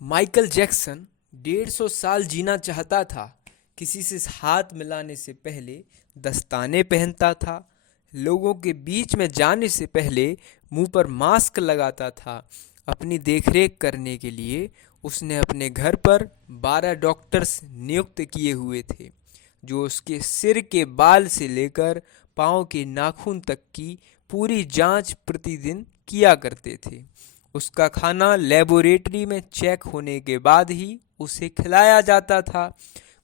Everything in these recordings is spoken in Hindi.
माइकल जैक्सन 150 साल जीना चाहता था। किसी से हाथ मिलाने से पहले दस्ताने पहनता था। लोगों के बीच में जाने से पहले मुंह पर मास्क लगाता था। अपनी देखरेख करने के लिए उसने अपने घर पर 12 डॉक्टर्स नियुक्त किए हुए थे, जो उसके सिर के बाल से लेकर पाँव के नाखून तक की पूरी जांच प्रतिदिन किया करते थे। उसका खाना लेबोरेटरी में चेक होने के बाद ही उसे खिलाया जाता था।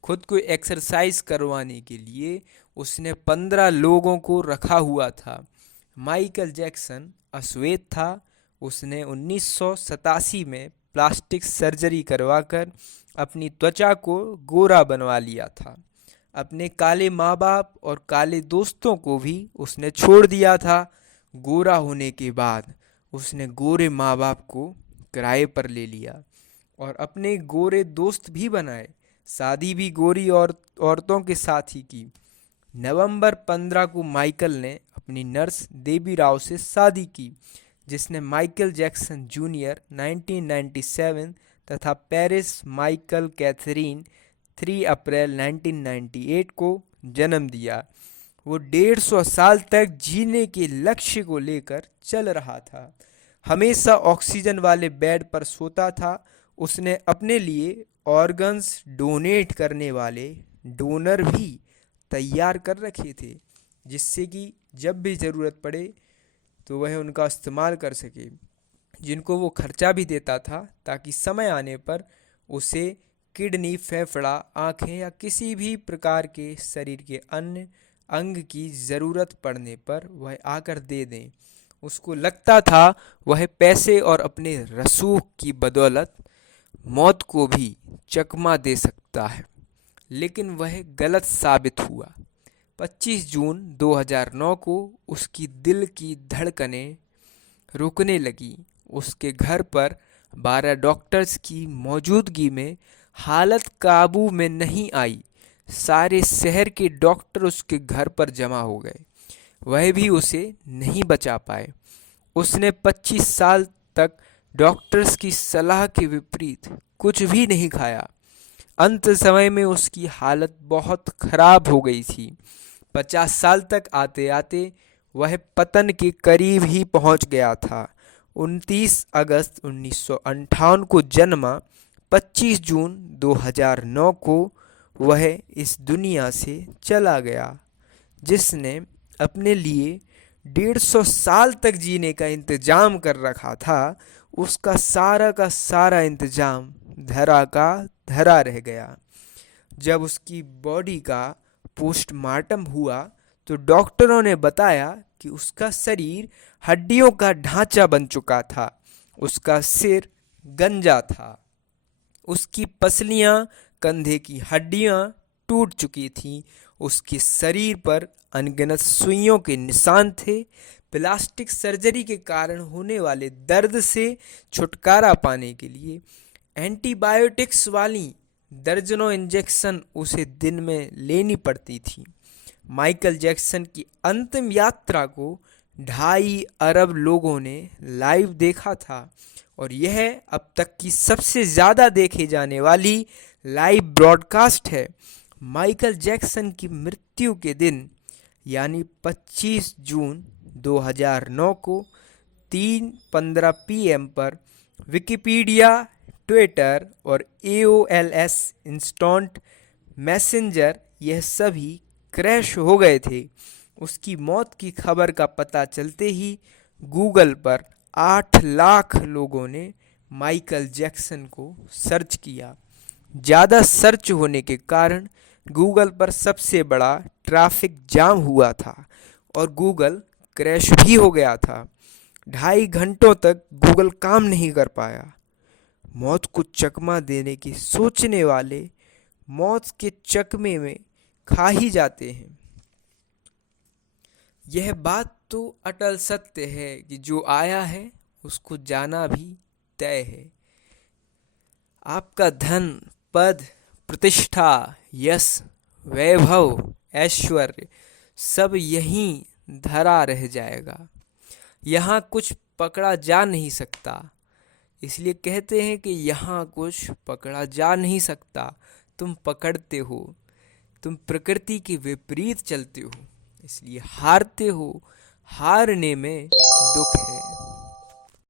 खुद को एक्सरसाइज करवाने के लिए उसने 15 लोगों को रखा हुआ था। माइकल जैक्सन अश्वेत था। उसने 1987 में प्लास्टिक सर्जरी करवाकर अपनी त्वचा को गोरा बनवा लिया था। अपने काले माँ बाप और काले दोस्तों को भी उसने छोड़ दिया था। गोरा होने के बाद उसने गोरे माँ बाप को किराए पर ले लिया और अपने गोरे दोस्त भी बनाए। शादी भी गोरी औरतों के साथ ही की। नवंबर 15 को माइकल ने अपनी नर्स देबी राव से शादी की, जिसने माइकल जैक्सन जूनियर 1997 तथा पेरिस माइकल कैथरीन 3 अप्रैल 1998 को जन्म दिया। वो 150 साल तक जीने के लक्ष्य को लेकर चल रहा था। हमेशा ऑक्सीजन वाले बेड पर सोता था। उसने अपने लिए ऑर्गन्स डोनेट करने वाले डोनर भी तैयार कर रखे थे, जिससे कि जब भी ज़रूरत पड़े तो वह उनका इस्तेमाल कर सके, जिनको वो खर्चा भी देता था ताकि समय आने पर उसे किडनी, फेफड़ा, आँखें या किसी भी प्रकार के शरीर के अन्य अंग की ज़रूरत पड़ने पर वह आकर दे दें। उसको लगता था वह पैसे और अपने रसूख की बदौलत मौत को भी चकमा दे सकता है, लेकिन वह गलत साबित हुआ। 25 जून 2009 को उसकी दिल की धड़कनें रुकने लगी। उसके घर पर 12 डॉक्टर्स की मौजूदगी में हालत काबू में नहीं आई। सारे शहर के डॉक्टर उसके घर पर जमा हो गए। वह भी उसे नहीं बचा पाए। उसने 25 साल तक डॉक्टर्स की सलाह के विपरीत कुछ भी नहीं खाया। अंत समय में उसकी हालत बहुत खराब हो गई थी। 50 साल तक आते आते वह पतन के करीब ही पहुंच गया था। 29 अगस्त 1958 को जन्मा, 25 जून 2009 को वह इस दुनिया से चला गया। जिसने अपने लिए 150 साल तक जीने का इंतजाम कर रखा था, उसका सारा का सारा इंतजाम धरा का धरा रह गया। जब उसकी बॉडी का पोस्टमार्टम हुआ तो डॉक्टरों ने बताया कि उसका शरीर हड्डियों का ढांचा बन चुका था। उसका सिर गंजा था। उसकी पसलियां, कंधे की हड्डियां टूट चुकी थीं। उसके शरीर पर अनगिनत सुइयों के निशान थे। प्लास्टिक सर्जरी के कारण होने वाले दर्द से छुटकारा पाने के लिए एंटीबायोटिक्स वाली दर्जनों इंजेक्शन उसे दिन में लेनी पड़ती थी। माइकल जैक्सन की अंतिम यात्रा को 2.5 अरब लोगों ने लाइव देखा था और यह अब तक की सबसे ज़्यादा देखे जाने वाली लाइव ब्रॉडकास्ट है। माइकल जैक्सन की मृत्यु के दिन यानी 25 जून 2009 को 3:15 PM पर विकिपीडिया, ट्विटर और AOLs इंस्टेंट मैसेंजर यह सभी क्रैश हो गए थे। उसकी मौत की खबर का पता चलते ही गूगल पर 8 लाख लोगों ने माइकल जैक्सन को सर्च किया। ज़्यादा सर्च होने के कारण गूगल पर सबसे बड़ा ट्रैफिक जाम हुआ था और गूगल क्रैश भी हो गया था। 2.5 घंटों तक गूगल काम नहीं कर पाया। मौत को चकमा देने की सोचने वाले मौत के चकमे में खा ही जाते हैं। यह बात तो अटल सत्य है कि जो आया है उसको जाना भी तय है। आपका धन, पद, प्रतिष्ठा, यश, वैभव, ऐश्वर्य सब यहीं धरा रह जाएगा। यहाँ कुछ पकड़ा जा नहीं सकता। इसलिए कहते हैं कि यहाँ कुछ पकड़ा जा नहीं सकता, तुम पकड़ते हो। तुम प्रकृति के विपरीत चलते हो, इसलिए हारते हो। हारने में दुख है।